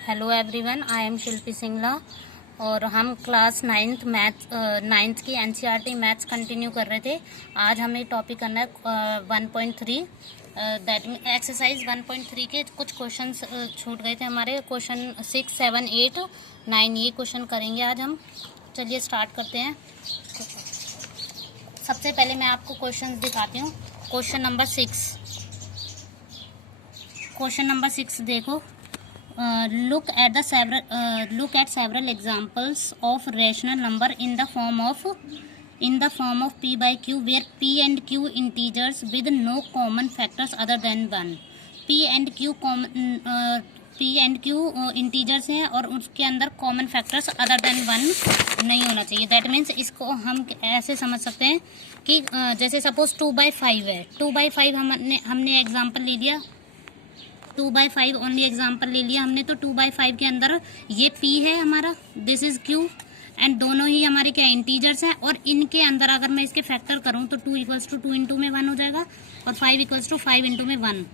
Hello everyone, I am शिल्पी सिंगला और हम class ninth की एनसीईआरटी मैथ्स कंटिन्यू कर रहे थे। आज हमें टॉपिक करना है 1.3 दैट मीन एक्सरसाइज 1.3 के कुछ क्वेश्चंस छूट गए थे हमारे। क्वेश्चन 6, 7, 8, 9 ये क्वेश्चन करेंगे आज हम। चलिए स्टार्ट करते हैं। सबसे पहले मैं आपको क्वेश्चंस दिखाती हूँ। क्वेश्चन नंबर 6 देखो। Look at several examples of rational number in the form of p by q, where p and q integers with no common factors other than 1. p and q integers हैं और उसके अंदर common factors other than 1 नहीं होना चाहिए। That means इसको हम ऐसे समझ सकते हैं कि जैसे सपोज 2/5 है। 2/5 हमने एग्जाम्पल ले लिया। 2/5 ओनली एग्जाम्पल ले लिया हमने। तो 2/5 के अंदर ये p है हमारा, दिस इज q, एंड दोनों ही हमारे क्या इंटीजर्स हैं। और इनके अंदर अगर मैं इसके फैक्टर करूं तो 2 = 2 इंटू में 1 हो जाएगा और 5 = 5 इंटू में 1।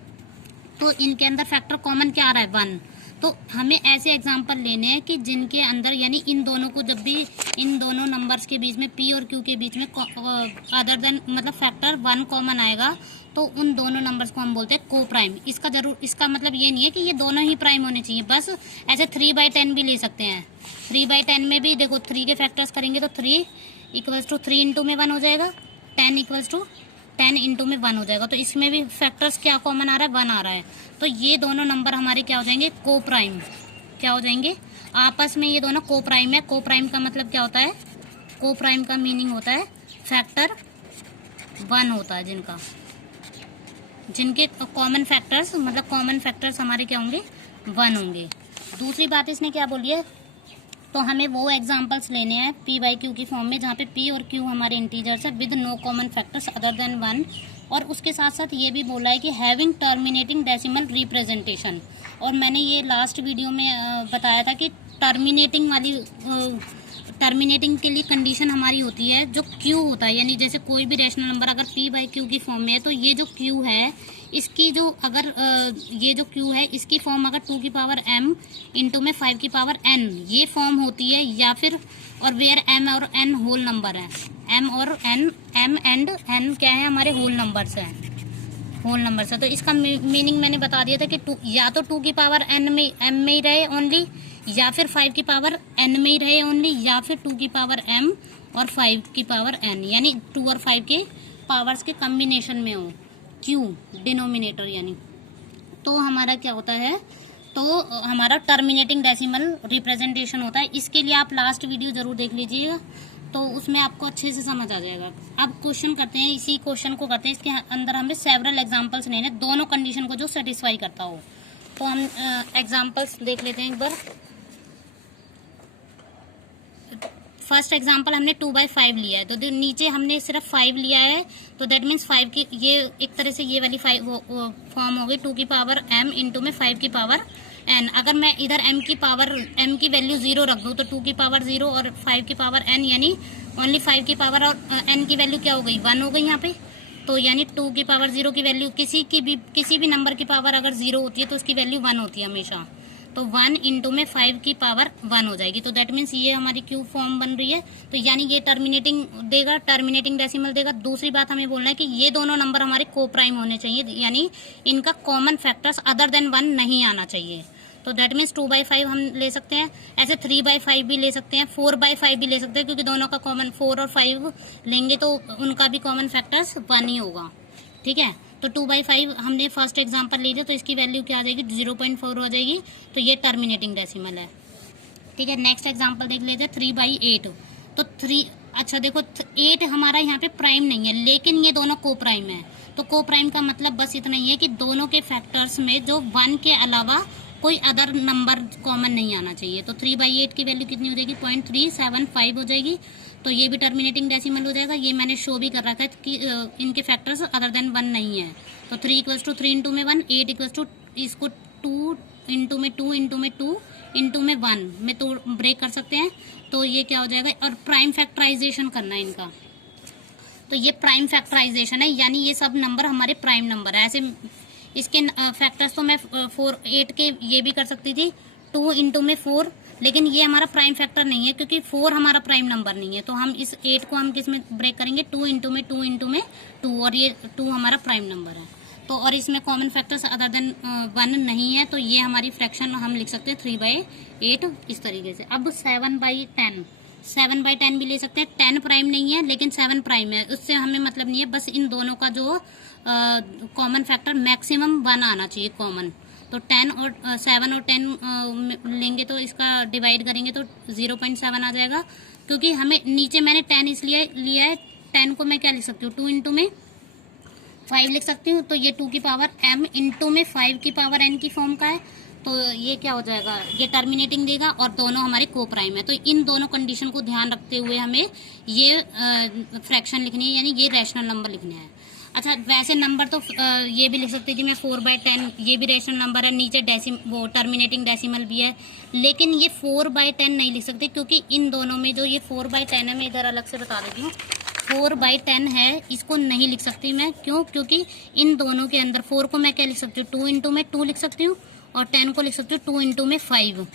तो इनके अंदर फैक्टर कॉमन क्या आ रहा है, 1। तो हमें ऐसे एग्जाम्पल लेने हैं कि जिनके अंदर यानी इन दोनों को जब भी इन दोनों नंबर्स के बीच में p और q के बीच में अदर देन मतलब फैक्टर 1 कॉमन आएगा तो उन दोनों नंबर्स को हम बोलते हैं को प्राइम। इसका मतलब ये नहीं है कि ये दोनों ही प्राइम होने चाहिए, बस ऐसे 3/10 भी ले सकते हैं। 3/10 में भी देखो 3 के फैक्टर्स करेंगे तो 3 = 3 इंटू में 1 हो जाएगा। 10 = 10 इंटू में 1 हो जाएगा। तो इसमें भी फैक्टर्स क्या कॉमन आ रहा है, 1 आ रहा है। तो ये दोनों नंबर हमारे क्या हो जाएंगे, को प्राइम। क्या हो जाएंगे आपस में, ये दोनों को प्राइम है। को प्राइम का मतलब क्या होता है, को प्राइम का मीनिंग होता है फैक्टर 1 होता है जिनके कॉमन फैक्टर्स मतलब कॉमन फैक्टर्स हमारे क्या होंगे, 1 होंगे। दूसरी बात इसने क्या बोली है, तो हमें वो एग्जांपल्स लेने हैं p बाई क्यू की फॉर्म में जहाँ पे p और q हमारे इंटीजर्स है with no common factors other than 1। और उसके साथ साथ ये भी बोला है कि हैविंग टर्मिनेटिंग डेसिमल रिप्रेजेंटेशन। और मैंने ये लास्ट वीडियो में बताया था कि टर्मिनेटिंग के लिए कंडीशन हमारी होती है जो q होता है, यानी जैसे कोई भी रेशनल नंबर अगर p बाई क्यू की फॉर्म में है तो ये जो q है इसकी जो अगर ये जो q है इसकी फॉर्म अगर 2 की पावर m इंटू में 5 की पावर n ये फॉर्म होती है, या फिर और वेयर m और n होल नंबर है। m और n, m एंड n क्या है, हमारे होल नंबर्स हैं, होल नंबर्स है। तो इसका मीनिंग मैंने बता दिया था कि या तो 2 की पावर n में m में ही रहे ओनली, या फिर 5 की पावर n में ही रहे ओनली, या फिर 2 की पावर m और 5 की पावर n, यानी 2 और 5 के पावर्स के कम्बिनेशन में हो q डिनोमिनेटर यानी। तो हमारा क्या होता है, तो हमारा टर्मिनेटिंग डेसिमल रिप्रेजेंटेशन होता है। इसके लिए आप लास्ट वीडियो जरूर देख लीजिएगा, तो उसमें आपको अच्छे से समझ आ जाएगा। अब क्वेश्चन करते हैं, इसी क्वेश्चन को करते हैं। इसके अंदर हमें सेवरल एग्जांपल्स लेने, दोनों कंडीशन को जो सेटिस्फाई करता हो। तो हम एग्जांपल्स देख लेते हैं एक बार। फर्स्ट एग्जांपल हमने 2/5 लिया है, तो नीचे हमने सिर्फ 5 लिया है, तो दैट मीन्स 5 की ये एक तरह से ये वाली 5 फॉर्म हो गई 2 की पावर m इंटू में 5 की पावर n। अगर मैं इधर m की वैल्यू 0 रख दूँ तो 2 की पावर 0 और 5 की पावर n, यानी ओनली 5 की पावर और n की वैल्यू क्या हो गई, 1 हो गई यहाँ पे। तो यानी 2 की पावर 0 की वैल्यू किसी भी नंबर की पावर अगर 0 होती है तो उसकी वैल्यू 1 होती है हमेशा। तो 1 इंटू में 5 की पावर 1 हो जाएगी। तो दैट मीन्स ये हमारी क्यू फॉर्म बन रही है। तो यानी ये टर्मिनेटिंग देगा, टर्मिनेटिंग डेसिमल देगा। दूसरी बात हमें बोलना है कि ये दोनों नंबर हमारे को प्राइम होने चाहिए, यानी इनका कॉमन फैक्टर्स अदर देन 1 नहीं आना चाहिए। तो दैट मीन्स 2/5 हम ले सकते हैं, ऐसे 3/5 भी ले सकते हैं, 4/5 भी ले सकते हैं, क्योंकि दोनों का कॉमन 4 और 5 लेंगे तो उनका भी कॉमन फैक्टर्स 1 ही होगा। ठीक है, तो 2/5 हमने फर्स्ट एग्जांपल ले लिया, तो इसकी वैल्यू क्या आ जाएगी, 0.4 हो जाएगी। तो ये टर्मिनेटिंग डेसिमल है। ठीक है, नेक्स्ट एग्जांपल देख लेते हैं 3/8। तो 3, अच्छा देखो 8 हमारा यहाँ पे प्राइम नहीं है, लेकिन ये दोनों को प्राइम है। तो को प्राइम का मतलब बस इतना ही है कि दोनों के फैक्टर्स में जो 1 के अलावा कोई अदर नंबर कॉमन नहीं आना चाहिए। तो 3/8 की वैल्यू कितनी हो जाएगी, 0.375 हो जाएगी। तो ये भी टर्मिनेटिंग डेसिमल हो जाएगा। ये मैंने शो भी कर रखा है कि इनके फैक्टर्स अदर देन 1 नहीं है। तो 3 = 3 इंटू में 1, 8 = इसको 2 इंटू में 2 इंटू में 2 इंटू में 1 में तो ब्रेक कर सकते हैं। तो ये क्या हो जाएगा, और प्राइम फैक्टराइजेशन करना है इनका। तो ये प्राइम फैक्टराइजेशन है, यानी ये सब नंबर हमारे प्राइम नंबर है। ऐसे इसके फैक्टर्स तो मैं 8 के ये भी कर सकती थी, 2 इंटू में 4, लेकिन ये हमारा प्राइम फैक्टर नहीं है क्योंकि 4 हमारा प्राइम नंबर नहीं है। तो हम इस 8 को हम किस में ब्रेक करेंगे, 2 इंटू में 2 इंटू में 2, और ये 2 हमारा प्राइम नंबर है। तो और इसमें कॉमन फैक्टर्स अदर देन 1 नहीं है, तो ये हमारी फ्रैक्शन हम लिख सकते हैं 3/8 इस तरीके से। अब 7/10, 7/10 भी ले सकते हैं। 10 प्राइम नहीं है लेकिन 7 प्राइम है, उससे हमें मतलब नहीं है, बस इन दोनों का जो कॉमन फैक्टर मैक्सिमम 1 आना चाहिए कॉमन। तो 10 और 7 और 10 लेंगे तो इसका डिवाइड करेंगे तो 0.7 आ जाएगा, क्योंकि हमें नीचे मैंने 10 इसलिए लिया है। 10 को मैं क्या लिख सकती हूँ, 2 इंटू में 5 लिख सकती हूँ, तो ये 2 की पावर m इंटू में 5 की पावर n की फॉर्म का है। तो ये क्या हो जाएगा, ये टर्मिनेटिंग देगा और दोनों हमारे को प्राइम है। तो इन दोनों कंडीशन को ध्यान रखते हुए हमें ये फ्रैक्शन लिखनी है, यानी ये रैशनल नंबर लिखने हैं। अच्छा, वैसे नंबर तो ये भी लिख सकते हैं कि मैं 4/10, ये भी रैशनल नंबर है, नीचे वो टर्मिनेटिंग डेसिमल भी है, लेकिन ये 4/10 नहीं लिख सकते क्योंकि इन दोनों में जो ये 4/10 है, मैं इधर अलग से बता देती हूँ, 4/10 है, इसको नहीं लिख सकती मैं। क्यों? क्योंकि इन दोनों के अंदर 4 को मैं क्या लिख सकती हूँ, 2 इंटू में 2 लिख सकती हूँ, और 10 को लिख सकती हूँ 2 इंटू में 5।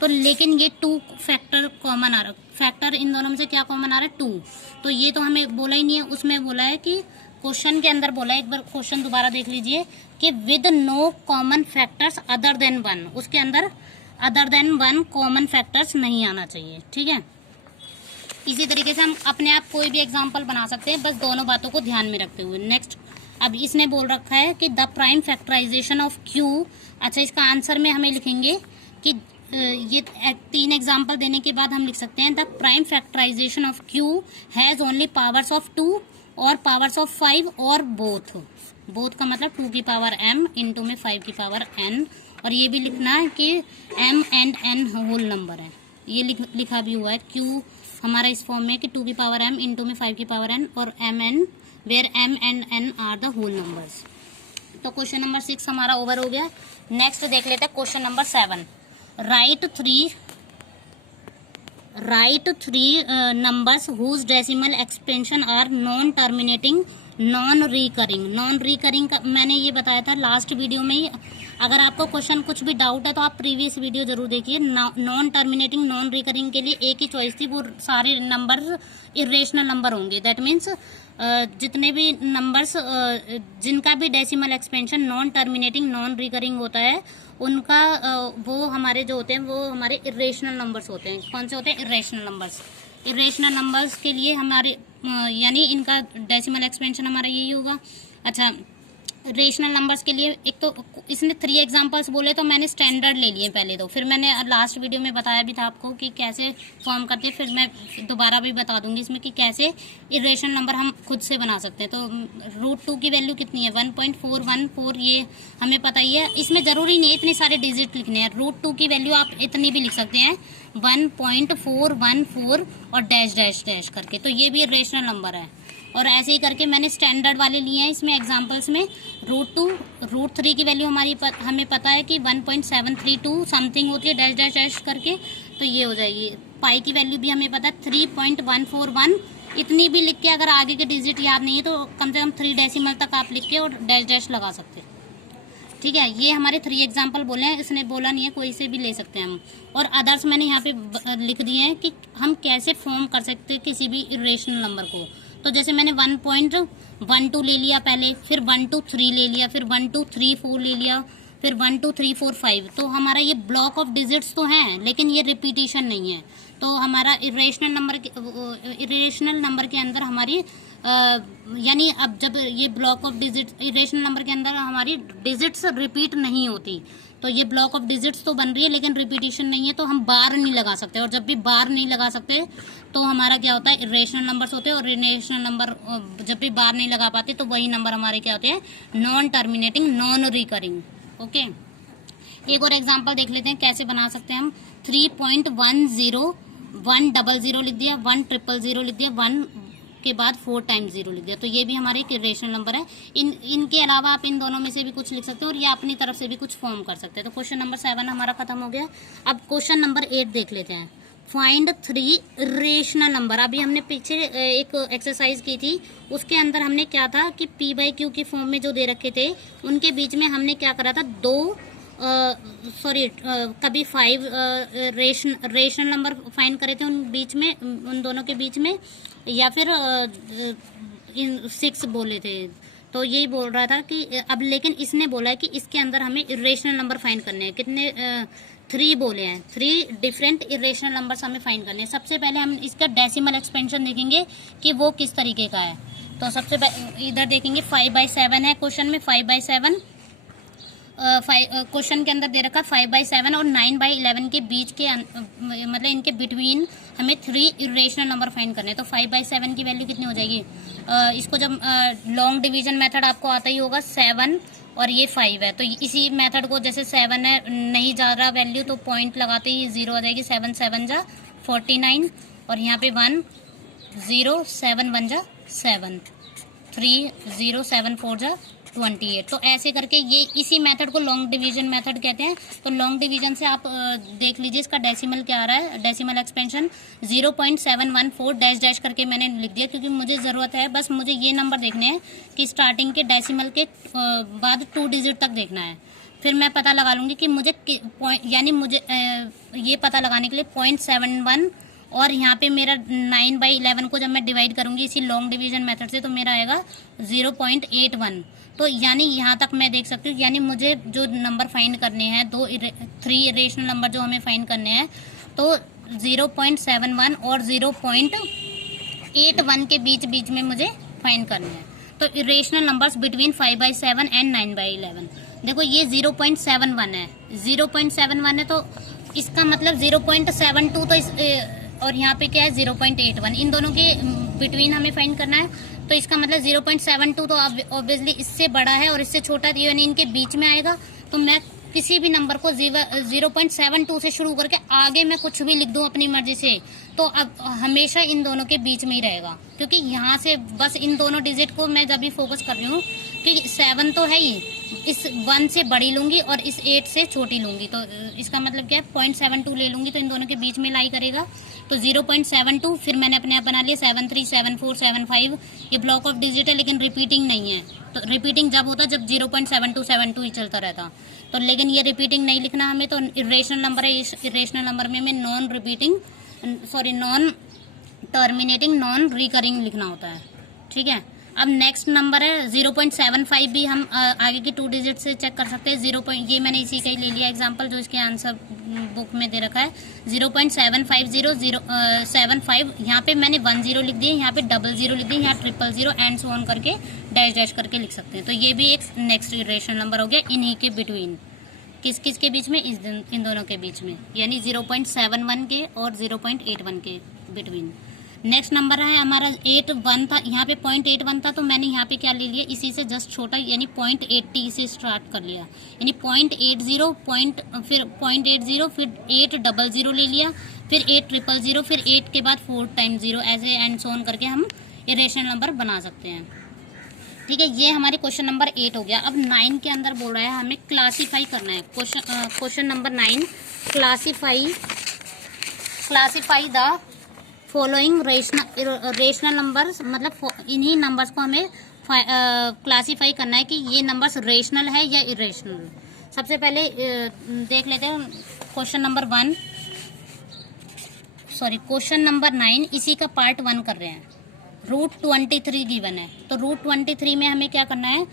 तो लेकिन ये 2 फैक्टर कॉमन आ रहा है, फैक्टर इन दोनों में से क्या कॉमन आ रहा है, 2। तो ये तो हमें बोला ही नहीं है, उसमें बोला है कि क्वेश्चन के अंदर बोला है, एक बार क्वेश्चन दोबारा देख लीजिए, कि with no common factors other than 1, उसके अंदर अदर देन 1 कॉमन फैक्टर्स नहीं आना चाहिए। ठीक है, इसी तरीके से हम अपने आप कोई भी एग्जांपल बना सकते हैं, बस दोनों बातों को ध्यान में रखते हुए। नेक्स्ट, अब इसने बोल रखा है कि the prime factorisation of Q. अच्छा, इसका आंसर में हमें लिखेंगे कि ये 3 एग्जांपल देने के बाद हम लिख सकते हैं the prime factorisation of Q has only powers of 2 और पावर्स ऑफ 5 और बोथ। बोथ का मतलब 2 की पावर m इंटू में 5 की पावर n, और ये भी लिखना है कि m and n whole number है, ये लिखा भी हुआ है। q हमारा इस फॉर्म में कि 2 की पावर m इंटू में 5 की पावर n और mn where m and n are the whole numbers. तो क्वेश्चन नंबर 6 हमारा ओवर हो गया। नेक्स्ट देख लेते हैं question number 7। Write three numbers whose decimal expansion are non terminating non recurring का मैंने ये बताया था लास्ट वीडियो में ही। अगर आपको क्वेश्चन कुछ भी डाउट है तो आप प्रीवियस वीडियो जरूर देखिए। नॉन टर्मिनेटिंग नॉन रिकरिंग के लिए एक ही चॉइस थी, वो सारे नंबर्स इरेशनल नंबर होंगे। दैट मीन्स जितने भी नंबर्स जिनका भी decimal expansion non terminating non recurring होता है उनका वो हमारे जो होते हैं वो हमारे इरेशनल नंबर्स होते हैं। कौन से होते हैं? Irrational numbers. इरेशनल नंबर्स के लिए हमारे यानी इनका डेसिमल एक्सपेंशन हमारा यही होगा। अच्छा, रेशनल नंबर्स के लिए एक तो इसने 3 एग्जांपल्स बोले तो मैंने स्टैंडर्ड ले लिए पहले तो, फिर मैंने लास्ट वीडियो में बताया भी था आपको कि कैसे फॉर्म करते हैं, फिर मैं दोबारा भी बता दूंगी इसमें कि कैसे इरेशनल नंबर हम खुद से बना सकते हैं। तो √2 की वैल्यू कितनी है? 1.414, ये हमें पता ही है। इसमें ज़रूरी नहीं है इतने सारे डिजिट लिखने हैं। √2 की वैल्यू आप इतनी भी लिख सकते हैं 1.414 और डैश डैश डैश करके, तो ये भी इरेशनल नंबर है। और ऐसे ही करके मैंने स्टैंडर्ड वाले लिए हैं इसमें एग्जांपल्स में। √3 की वैल्यू हमें पता है कि 1.732 समथिंग होती है डैश डैश डैश करके, तो ये हो जाएगी। पाई की वैल्यू भी हमें पता है 3.141। इतनी भी लिख के अगर आगे के डिजिट याद नहीं है तो कम से कम 3 डेसिमल तक आप लिख के और डैश डैश लगा सकते हैं। ठीक है, ये हमारे 3 एग्जाम्पल बोले हैं, इसने बोला नहीं है, कोई से भी ले सकते हैं हम। और अदर्स मैंने यहाँ पे लिख दिए हैं कि हम कैसे फॉर्म कर सकते हैं किसी भी इरेशनल नंबर को। तो जैसे मैंने 1.12 ले लिया पहले, फिर 123 ले लिया, फिर 1234 ले लिया, फिर 12345। तो हमारा ये ब्लॉक ऑफ डिजिट्स तो हैं लेकिन ये रिपीटिशन नहीं है। तो हमारा इरेशनल नंबर के अंदर हमारी यानी अब जब ये block of digit irrational number के अंदर हमारी डिजिट्स रिपीट नहीं होती, तो ये ब्लॉक ऑफ डिजिट्स तो बन रही है लेकिन रिपीटिशन नहीं है, तो हम बार नहीं लगा सकते। और जब भी बार नहीं लगा सकते तो हमारा क्या होता है? इरेशनल नंबर्स होते हैं। और इरेशनल नंबर जब भी बार नहीं लगा पाते तो वही नंबर हमारे क्या होते हैं? Non terminating non recurring. Okay, एक और एग्जाम्पल देख लेते हैं कैसे बना सकते हैं हम। 3.10 100 लिख दिया, 100 लिख दिया, 1 के बाद 4 टाइम्स 0 लिख दिया, तो ये भी हमारे एक इरेशनल नंबर है। इनके अलावा आप इन दोनों में से भी कुछ लिख सकते हो और ये अपनी तरफ से भी कुछ फॉर्म कर सकते हैं। तो क्वेश्चन नंबर 7 हमारा खत्म हो गया। अब क्वेश्चन नंबर 8 देख लेते हैं। Find 3 rational number. अभी हमने पीछे एक एक्सरसाइज की थी, उसके अंदर हमने क्या था कि P/Q की फॉर्म में जो दे रखे थे उनके बीच में हमने क्या करा था? 2 सॉरी कभी 5 रेशनल नंबर फाइंड करे थे उन बीच में, उन दोनों के बीच में, या फिर 6 बोले थे। तो यही बोल रहा था कि अब लेकिन इसने बोला है कि इसके अंदर हमें इरेशनल नंबर फाइंड करने हैं। कितने 3 बोले हैं, 3 डिफरेंट इरेशनल नंबर्स हमें फाइंड करने हैं। सबसे पहले हम इसका डेसिमल एक्सपेंशन देखेंगे कि वो किस तरीके का है। तो सबसे पहले इधर देखेंगे 5/7 है क्वेश्चन में, 5/7 क्वेश्चन के अंदर दे रखा 5/7 और 9/11 के बीच के मतलब इनके बिटवीन हमें 3 इरेशनल नंबर फाइंड करने हैं। तो 5/7 की वैल्यू कितनी हो जाएगी? इसको जब लॉन्ग डिवीजन मेथड आपको आता ही होगा, 7 और ये 5 है, तो इसी मेथड को जैसे 7 है नहीं जा रहा वैल्यू तो पॉइंट लगाते ही 0 हो जाएगी। 7 7 जा 49 और यहाँ पे 1 0 7 1 जा 7 3 0 7 4 जा 28। तो ऐसे करके ये इसी मेथड को लॉन्ग डिवीजन मेथड कहते हैं। तो लॉन्ग डिवीजन से आप देख लीजिए इसका डेसिमल क्या आ रहा है। डेसिमल एक्सपेंशन 0.714 डैश डैश करके मैंने लिख दिया क्योंकि मुझे ज़रूरत है, बस मुझे ये नंबर देखने हैं कि स्टार्टिंग के डेसिमल के बाद 2 डिजिट तक देखना है। फिर मैं पता लगा लूँगी कि मुझे यानी मुझे ये पता लगाने के लिए 0.71 और यहाँ पे मेरा 9/11 को जब मैं डिवाइड करूँगी इसी लॉन्ग डिवीजन मेथड से तो मेरा आएगा 0.81। तो यानी यहाँ तक मैं देख सकती हूँ, यानी मुझे जो नंबर फाइंड करने हैं 3 इरेशनल नंबर जो हमें फाइंड करने हैं, तो 0.71 और 0.81 के बीच में मुझे फाइंड करने हैं। तो इरेशनल नंबर्स बिटवीन 5/7 एंड 9/11, देखो ये 0.71 है, 0.71 है तो इसका मतलब 0.72 तो और यहाँ पे क्या है 0.81, इन दोनों के बिटवीन हमें फाइंड करना है। तो इसका मतलब 0.72 तो ऑब्वियसली इससे बड़ा है और इससे छोटा, यानी इनके बीच में आएगा। तो मैं किसी भी नंबर को 0.72 से शुरू करके आगे मैं कुछ भी लिख दूं अपनी मर्जी से, तो अब हमेशा इन दोनों के बीच में ही रहेगा, क्योंकि यहाँ से बस इन दोनों डिजिट को मैं जब भी फोकस कर रही हूँ कि 7 तो है ही, इस 1 से बड़ी लूंगी और इस 8 से छोटी लूंगी, तो इसका मतलब क्या है 0.72 ले लूंगी तो इन दोनों के बीच में लाई करेगा। तो 0.72 फिर मैंने अपने आप बना लिया 73 74 75, ये ब्लॉक ऑफ डिजिट है लेकिन रिपीटिंग नहीं है। तो रिपीटिंग जब होता जब 0.72 72 ही चलता रहता, तो लेकिन ये रिपीटिंग नहीं लिखना हमें, तो इरेशनल नंबर है। इस इरेशनल नंबर में नॉन टर्मिनेटिंग नॉन रिकरिंग लिखना होता है, ठीक है। अब नेक्स्ट नंबर है 0.75 भी हम आगे की 2 डिजिट से चेक कर सकते हैं। ये मैंने इसी का ही ले लिया एग्जांपल जो इसके आंसर बुक में दे रखा है 0.75075, यहाँ पे मैंने 10 लिख दिए, यहाँ पे 00 लिख दिए, यहाँ 000 एंड सो ऑन करके डैश डैश करके लिख सकते हैं। तो ये भी एक नेक्स्ट इरेशनल नंबर हो गया इन्हीं के बिटवीन, किस किस के बीच में, इन दोनों के बीच में, यानी 0.71 के और 0.81 के बिटवीन। नेक्स्ट नंबर है हमारा 81 था, यहाँ पे 0.81 था तो मैंने यहाँ पे क्या ले लिया, इसी से जस्ट छोटा यानी 0.80 से स्टार्ट कर लिया, यानी 0.80 फिर 0.80 फिर 800 ले लिया, फिर 8000 फिर 8 के बाद 4 टाइम्स 0 ऐसे एंड सो ऑन करके हम इरेशनल नंबर बना सकते हैं, ठीक है। ये हमारे क्वेश्चन नंबर 8 हो गया। अब 9 के अंदर बोल रहा है हमें क्लासीफाई करना है। Question number 9, classify the following rational numbers, मतलब इन्हीं नंबर्स को हमें क्लासीफाई करना है कि ये नंबर्स रेशनल है या इरेशनल। सबसे पहले देख लेते हैं क्वेश्चन नंबर 9, इसी का पार्ट 1 कर रहे हैं। √23 गिवन है, तो √23 में हमें क्या करना है,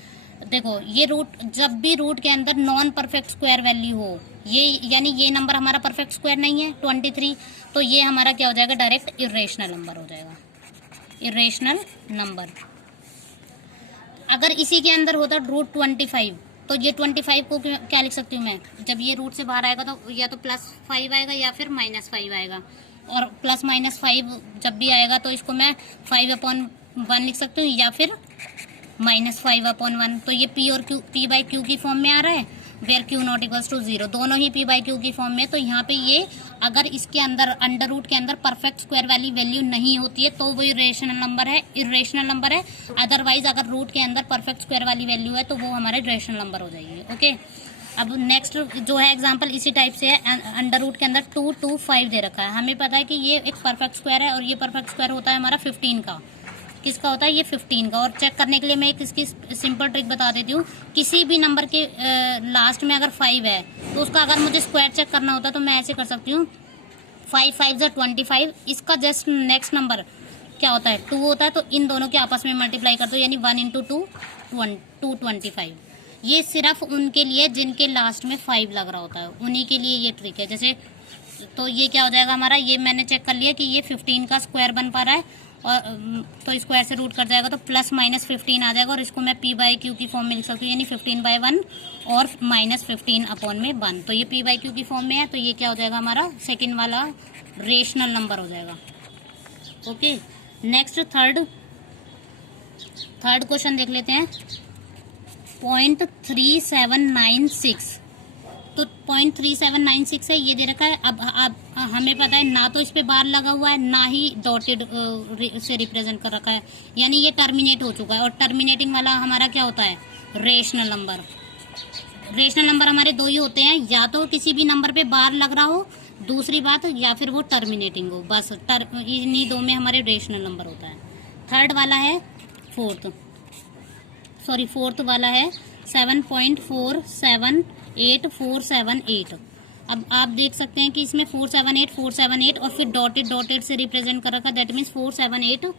देखो ये जब भी रूट के अंदर नॉन परफेक्ट स्क्वायर वैल्यू हो, ये यानी ये नंबर हमारा परफेक्ट स्क्वायर नहीं है 23, तो ये हमारा क्या हो जाएगा, डायरेक्ट इरेशनल नंबर हो जाएगा, इरेशनल नंबर। अगर इसी के अंदर होता √25 तो ये 25 को क्या लिख सकती हूँ मैं, जब ये रूट से बाहर आएगा तो या तो +5 आएगा या फिर -5 आएगा, और +-5 जब भी आएगा तो इसको मैं 5/1 लिख सकती हूँ या फिर -5/1। तो ये P और P/Q की फॉर्म में आ रहा है, वेयर Q ≠ = 0, दोनों ही P/Q की फॉर्म में। तो यहाँ पे ये अगर इसके अंदर अंडर रूट के अंदर परफेक्ट स्क्वायर वाली वैल्यू नहीं होती है तो वो इरेशनल नंबर है। अदरवाइज अगर रूट के अंदर परफेक्ट स्क्वायर वाली वैल्यू है तो वो हमारे रेशनल नंबर हो जाएगी, ओके। अब नेक्स्ट जो है एग्जांपल इसी टाइप से है, अंडर रूट के अंदर 2 2 5 दे रखा है, हमें पता है कि ये एक परफेक्ट स्क्वायर है और ये परफेक्ट स्क्वायर होता है हमारा 15 का, किसका होता है, ये 15 का। और चेक करने के लिए मैं एक इसकी सिंपल ट्रिक बता देती हूँ। किसी भी नंबर के लास्ट में अगर 5 है तो उसका अगर मुझे स्क्वायर चेक करना होता तो मैं ऐसे कर सकती हूँ, 5 5 × 25। इसका जस्ट नेक्स्ट नंबर क्या होता है, 2 होता है, तो इन दोनों के आपस में मल्टीप्लाई कर दो, यानी 1 × 2 225। ये सिर्फ उनके लिए जिनके लास्ट में 5 लग रहा होता है, उन्हीं के लिए ये ट्रिक है। जैसे तो ये क्या हो जाएगा हमारा, ये मैंने चेक कर लिया कि ये 15 का स्क्वायर बन पा रहा है, और तो स्क्वायर से रूट कर जाएगा तो +-15 आ जाएगा, और इसको मैं p/q की फॉर्म में लिख सकती हूँ, यानी 15/1 और -15/1। तो ये p/q की फॉर्म में है, तो ये क्या हो जाएगा हमारा सेकंड वाला रेशनल नंबर हो जाएगा। ओके, नेक्स्ट थर्ड क्वेश्चन देख लेते हैं। 0.3796, तो 0.3796 है, ये दे रखा है। अब हमें पता है ना तो इस पे बार लगा हुआ है, ना ही डॉटेड से रिप्रेजेंट कर रखा है, यानी ये टर्मिनेट हो चुका है। और टर्मिनेटिंग वाला हमारा क्या होता है, रेशनल नंबर। रेशनल नंबर हमारे दो ही होते हैं, या तो किसी भी नंबर पे बार लग रहा हो, दूसरी बात, या फिर वो टर्मिनेटिंग हो, बस इन्हीं दो में हमारे रेशनल नंबर होता है। थर्ड वाला है फोर्थ वाला है 7.478478। अब आप देख सकते हैं कि इसमें 478 और फिर डॉटेड से रिप्रेजेंट कर रखा, दैट मीन्स 478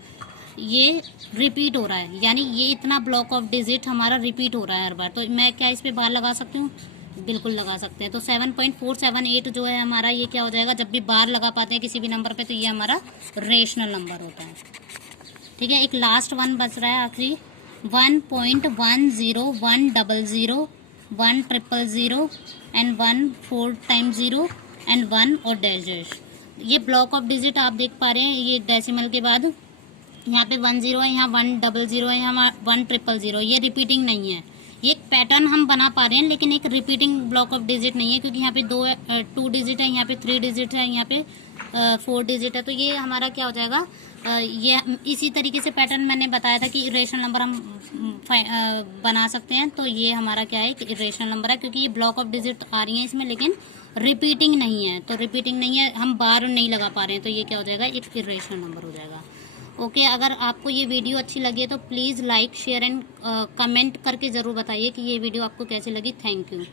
ये रिपीट हो रहा है, यानी ये इतना ब्लॉक ऑफ डिजिट हमारा रिपीट हो रहा है हर बार। तो मैं क्या इस पे बार लगा सकती हूँ, बिल्कुल लगा सकते हैं। तो 7.478 जो है हमारा, ये क्या हो जाएगा, जब भी बार लगा पाते हैं किसी भी नंबर पे तो ये हमारा रेशनल नंबर होता है। ठीक है, एक लास्ट वन बच रहा है आखिरी, 1.10100 100 एंड 1 4 टाइम्स 0 एंड 1 और डैश। ये ब्लॉक ऑफ डिजिट आप देख पा रहे हैं, ये डेसिमल के बाद यहाँ पे 10 है, यहाँ 100 है, यहाँ 100, ये रिपीटिंग नहीं है। ये एक पैटर्न हम बना पा रहे हैं, लेकिन एक रिपीटिंग ब्लॉक ऑफ डिजिट नहीं है, क्योंकि यहाँ पे 2 डिजिट है, यहाँ पे 3 डिजिट है, यहाँ पे 4 डिजिट है। तो ये हमारा क्या हो जाएगा, ये इसी तरीके से पैटर्न मैंने बताया था कि रेशनल नंबर हम बना सकते हैं। तो ये हमारा क्या है, रेशनल नंबर है, क्योंकि ये ब्लॉक ऑफ डिजिट आ रही है इसमें, लेकिन रिपीटिंग नहीं है। तो रिपीटिंग नहीं है, हम बार नहीं लगा पा रहे हैं, तो ये क्या हो जाएगा, एक इरेशनल नंबर हो जाएगा। ओके, अगर आपको ये वीडियो अच्छी लगी है तो please like share and comment करके ज़रूर बताइए कि ये वीडियो आपको कैसी लगी। Thank you.